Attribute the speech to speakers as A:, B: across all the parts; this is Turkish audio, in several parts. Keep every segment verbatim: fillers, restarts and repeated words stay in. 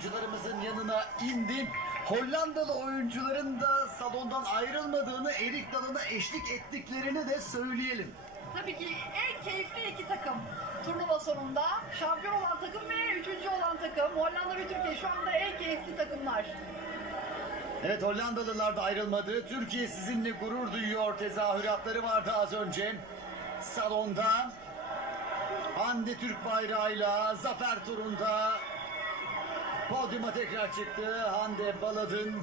A: oyuncularımızın yanına indim. Hollandalı oyuncuların da salondan ayrılmadığını, erik dalına eşlik ettiklerini de söyleyelim.
B: Tabii ki en keyifli iki takım turnuva sonunda. Şampiyon olan takım ve üçüncü olan takım. Hollanda ve Türkiye şu anda en keyifli takımlar.
A: Evet, Hollandalılar da ayrılmadı. Türkiye sizinle gurur duyuyor tezahüratları vardı az önce. Salonda Hande Türk bayrağıyla zafer turunda podyuma tekrar çıktı Hande Baladın.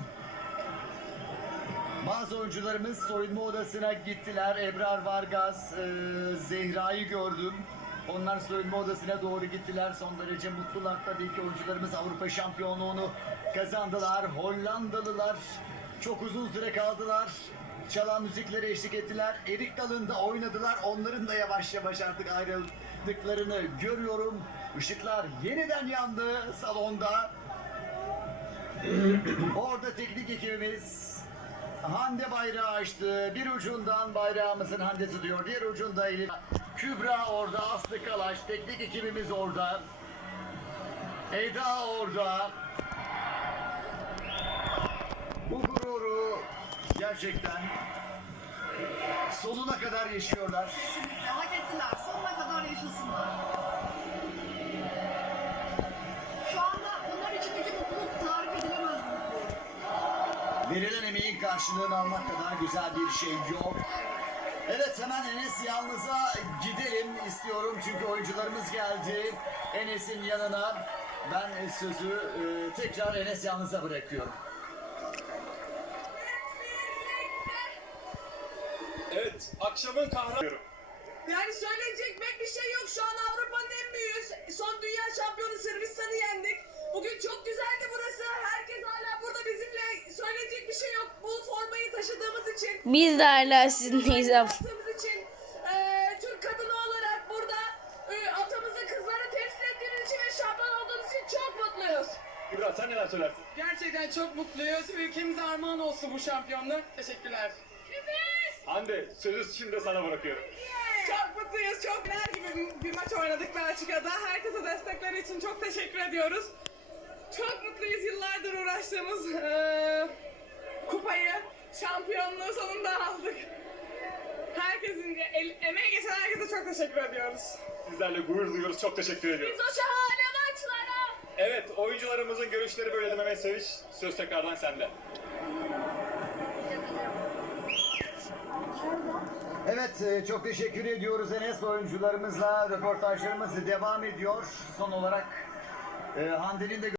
A: Bazı oyuncularımız soyunma odasına gittiler. Ebrar Vargas, e, Zehra'yı gördüm. Onlar soyunma odasına doğru gittiler. Son derece mutlular tabii ki. Oyuncularımız Avrupa şampiyonluğunu kazandılar. Hollandalılar çok uzun süre kaldılar. Çalan müziklere eşlik ettiler. Erik dalında oynadılar. Onların da yavaş yavaş artık ayrıldıklarını görüyorum. Işıklar yeniden yandı salonda. Orada teknik ekibimiz Hande bayrağı açtı. Bir ucundan bayrağımızın Hande tutuyor. Diğer ucunda Elif. Kübra orada. Aslı Kalaş. Teknik ekibimiz orada. Eda orada. Bu gururu gerçekten sonuna kadar yaşıyorlar.
B: Kesinlikle hak ettiler. Sonuna kadar yaşasınlar. Şu anda onlar içindeki mutluluk tarif edilemez bir mutluluk.
A: Verilen emeğin karşılığını almak kadar güzel bir şey yok. Evet, hemen Enes Yalnız'a gidelim istiyorum çünkü oyuncularımız geldi. Enes'in yanına ben sözü e, tekrar Enes Yalnız'a bırakıyorum.
C: Evet, akşamın kahramanı.
D: Yani söyleyecek pek bir şey yok. Şu an Avrupa'nın en büyüğü. Son dünya şampiyonu Sırbistan'ı yendik. Bugün çok güzeldi burası. Herkes hala burada bizimle. Söyleyecek bir şey yok. Bu formayı taşıdığımız için.
E: Biz de hala sizinleyiz abla.
D: Yaptığımız için. eee, Türk kadını olarak burada eee, atamızı, kızları temsil ettiğimiz için ve şampiyon olduğumuz için çok mutluyuz.
C: İbrahim sen neler söylersin?
D: Gerçekten çok mutluyuz. Ülkemize armağan olsun bu şampiyonluk. Teşekkürler.
C: Hande, sözü şimdi sana bırakıyorum.
D: Çok mutluyuz. Çok neler gibi bir maç oynadık Belçika'da. Herkese destekleri için çok teşekkür ediyoruz. Çok mutluyuz yıllardır uğraştığımız eee, kupayı, şampiyonluğu sonunda aldık. Herkesin, el, emeği geçen herkese çok teşekkür ediyoruz.
C: Sizlerle gurur duyuyoruz, çok teşekkür ediyoruz.
D: Biz o şahane maçlara.
C: Evet, oyuncularımızın görüşleri böyle dememe sevinç. Söz tekrardan sende.
A: Evet, e, çok teşekkür ediyoruz Enes. Oyuncularımızla röportajlarımız devam ediyor. Son olarak e, Hande'nin de